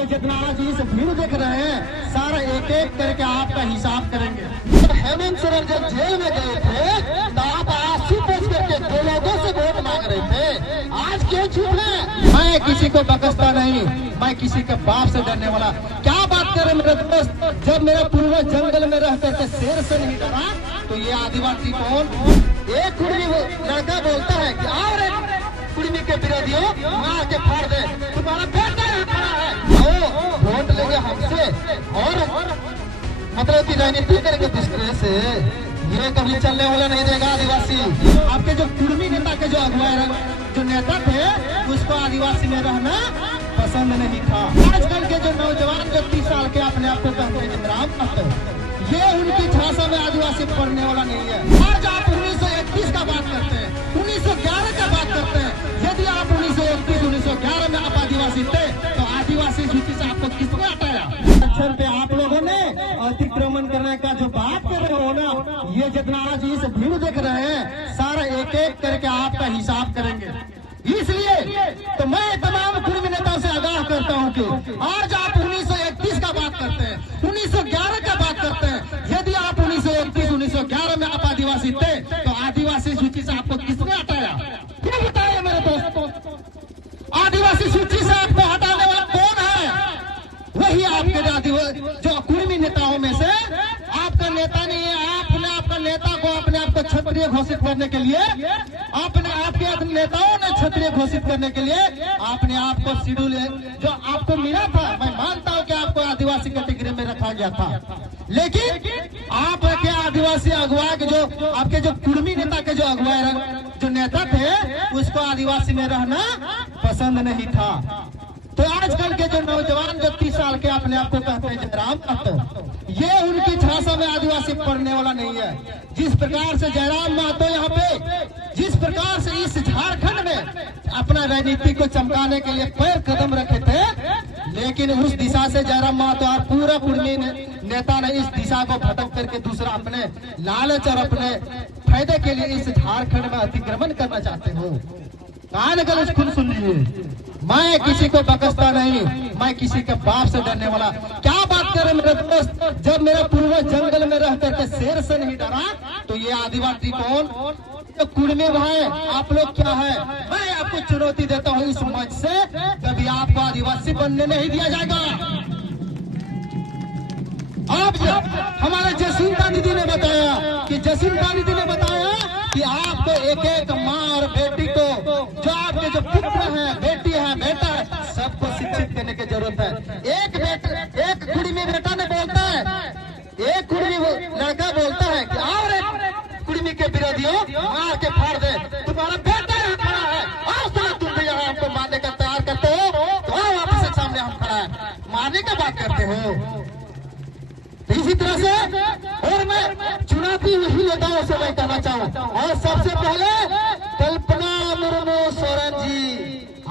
ये जितना आज इस भीड़ देख रहे हैं, सारा एक एक करके आपका हिसाब करेंगे। हेमंत सोरेन जब जेल में गए थे तो आप आंसू पोंछ करके दो लोगों से वोट मांग रहे थे, आज क्यों चुप है? मैं किसी को बकसता नहीं, मैं किसी के बाप से डरने वाला। क्या बात कर रहे मेरे दोस्त, जब मेरा पूर्वज जंगल में रह करके शेर से नहीं डरा तो ये आदिवासी कौन? एक कुर्मी लड़का बोलता है कि आओ रे कुर्मी के विरोधियों, मार के फाड़ दे, तुम्हारा बेटा यहाँ खड़ा है, आओ वोट लेंगे हमसे और मतलब की राजनीति करेंगे दूसरे से। ये कभी चलने वाला नहीं देगा आदिवासी। आपके जो कुर्मी नेता के जो अगुवा जो नेता थे, उसको आदिवासी में रहना पसंद नहीं था। आजकल के जो नौजवान जो 30 साल के अपने आप को कहते हैं राम कहते हैं, ये उनकी झांसा में आदिवासी पढ़ने वाला नहीं है। आज आप 1931 का बात करते हैं, 1911 का बात करते हैं। यदि आप 1931 1911 में आप आदिवासी थे तो आदिवासी सूची से आपको किसने हटाया? अक्षर पे आप लोगों ने अतिक्रमण करने का जो बात कर रहे हो ना, ये जितना आज इस भीड़ देख रहे हैं, सारा एक एक करके आपका हिसाब करेंगे। इसलिए तो मैं तमाम कुर्मी नेताओं से आगाह करता हूँ कि आज आप 1931 का बात करते हैं, 1911 का बात करते हैं। यदि आप 1931 1911 में आप आदिवासी थे तो आदिवासी सूची से आपको किसने हटाया? क्या बताया मेरे दोस्तों? आदिवासी सूची से आपको हटाने वाला कौन है? वही आपके जो कुर्मी नेताओं में से आपका नेता नहीं है। आपने आपका नेता को अपने आप को क्षत्रिय घोषित करने के लिए, अपने आपके नेताओं ने क्षत्रिय घोषित करने के लिए आपने आपको शेड्यूल जो आपको मिला था, मैं मानता हूं कि आपको आदिवासी कैटेगरी में रखा गया था, लेकिन आपके आदिवासी अगुवा के जो आपके जो कुर्मी नेता के जो अगुवा जो नेता थे, उसको आदिवासी में रहना पसंद नहीं था। तो आजकल के जो नौजवान जो 30 साल के अपने आप को कहते हैं जयराम कहते हैं, ये उनकी झांसा में आदिवासी पढ़ने वाला नहीं है। जिस प्रकार से जयराम महतो यहाँ पे जिस प्रकार से इस झारखंड में अपना राजनीति को चमकाने के लिए पैर कदम रखे थे, लेकिन उस दिशा से जयराम महतो और पूरा कुर्मी नेता ने इस दिशा को भटक करके दूसरा अपने लालच और अपने फायदे के लिए इस झारखंड में अतिक्रमण करना चाहते हो। कान गलत खुद सुन लीजिए, मैं किसी को बकसता नहीं, मैं किसी के बाप से डरने वाला। क्या बात कर रहे मेरे दोस्त, जब मेरा पूर्वज जंगल में रह करके शेर से नहीं डरा तो ये आदिवासी कौन? तो कुर्मी भाई आप लोग क्या है? मैं आपको चुनौती देता हूँ इस मंच से, कभी आपको आदिवासी बनने नहीं दिया जाएगा। आप हमारे जसिंता दीदी ने बताया कि कि आपको एक एक माँ और बेटी को, जो आपके जो पुत्र है, बेटी है, बेटा है, सबको शिक्षित करने की जरूरत है। एक कुर्मी बेटा ने बोलता है, एक कुर्मी लड़का बोलता है कि आओ रे कुर्मी के विरोधियों, मार के फाड़ दे, तुम्हारा बेटा यहाँ खड़ा है, आओ साला तुम भी यहाँ हमको मारने का तैयार करते हो, तो आओ वापस से सामने हम खड़ा है, मारने का बात करते हो। इसी तरह से और मैं चुनौती वही नेताओं से मैं कहना चाहूँ, और सबसे पहले कल्पना मुर्मू सोरेन जी,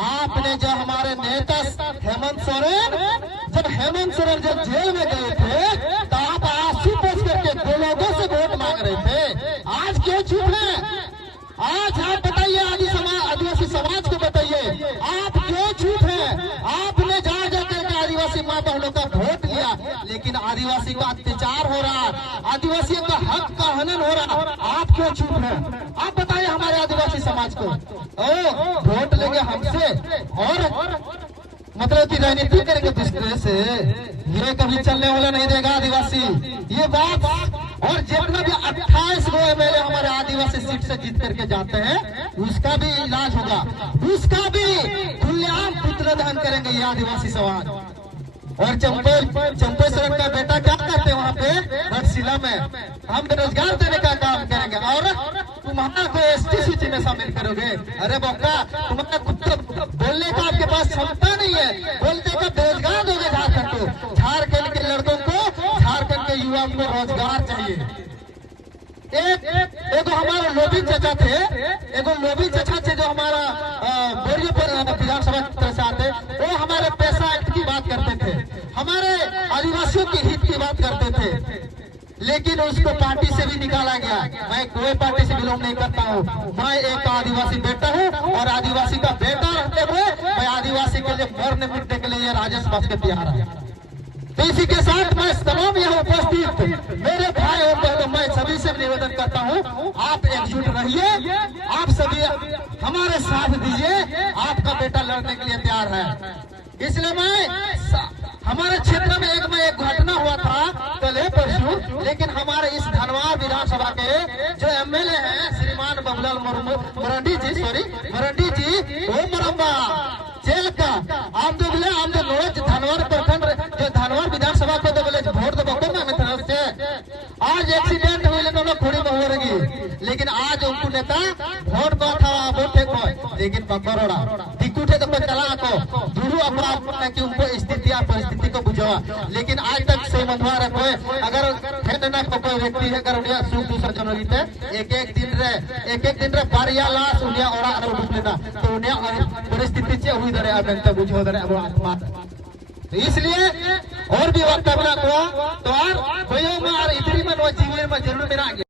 आपने जो हमारे नेता हेमंत सोरेन जब जेल में गए थे तो आप आंसू पोंछ करके दो लोगों से वोट मांग रहे थे, आज क्यों चुप है? आज आप बताइए, आदिवासी समाज को बताइए, आप क्यों चुप है? आपने जा करके आदिवासी माँ बहनों का वोट लिया, लेकिन आदिवासी का अत्याचार हो रहा, आदिवासियों का हक का हनन हो रहा, आप क्यों चुप है? आप बताइए हमारे आदिवासी समाज को। वोट लेंगे हमसे और मतलब की राजनीति करेंगे दूसरे से, ये कभी चलने वाला नहीं देगा आदिवासी। ये बात और जितना भी 28 गो एमएलए हमारे आदिवासी सीट से जीत करके जाते हैं, उसका भी इलाज होगा, उसका भी खुलेआम पुत्र दहन करेंगे ये आदिवासी समाज। और चंपेश्वर का बेटा क्या करते हैं वहाँ पे घाटशिला में, हम बेरोजगार देने का काम करेंगे और तुम्हारा को एसटी सूची में शामिल करोगे। अरे बक्का, तुम्हारा कुत्ता बोलने का आपके पास क्षमता नहीं है, बोलते का बेरोजगार दोगे झारखंड को। झारखंड के लड़कों को, झारखंड के युवाओं को रोजगार चाहिए। एगो हमारे लोभी चचा थे, जो हमारा बोरियो पर विधानसभा क्षेत्र से आते, वो हमारे पैसा एक्ट की बात करते थे, हमारे आदिवासियों के हित की बात करते थे, लेकिन उसको पार्टी से भी निकाला गया। मैं कोई पार्टी से बिलोंग नहीं करता हूँ, मैं एक आदिवासी बेटा हूँ और आदिवासी का बेटा रहते हुए मैं आदिवासी के लिए मरने मिटने के लिए राजेश बास के तैयार है। तो इसी के साथ मैं तमाम यहाँ उपस्थित मेरे भाई और बहनों, मैं सभी से निवेदन करता हूँ, आप एकजुट रहिए, आप सभी हमारे साथ दीजिए, आपका बेटा लड़ने के लिए तैयार है। इसलिए मैं हमारे क्षेत्र में एक घटना हुआ था कल परसों, लेकिन हमारे इस धनवार विधानसभा के जो एमएलए हैं श्रीमान बबुलाल मरंडी जी वो मरम्बा जेल का आम जो बोले आम जो रोज धनवार प्रखंड जो धनवार विधानसभा को तो बोले वोट दो बको ना तरफ से आज एक्सीडेंट हुए तो लोग थोड़ी बहुरेगी, लेकिन आज उनको नेता वोट को था वोट फेंको, लेकिन पकड़ोड़ा दिक्कुटे तो चला को दूर अपना कि उनको स्थिति परिस्थिति को बुझवा, लेकिन आज तक सही मनवा रहे अगर फेंकना को कोई व्यक्ति है अगर उन्हें सुख दूसरा जनवरी पे एक दिन रे बारिया लाश उन्हें और आरोप लेना तो उन्हें परिस्थिति से हुई दरे अब तक बुझो दरे अब आत्मा। तो इसलिए और भी वक्त अपना को तो और इतनी मन जीवन में जरूर मेरा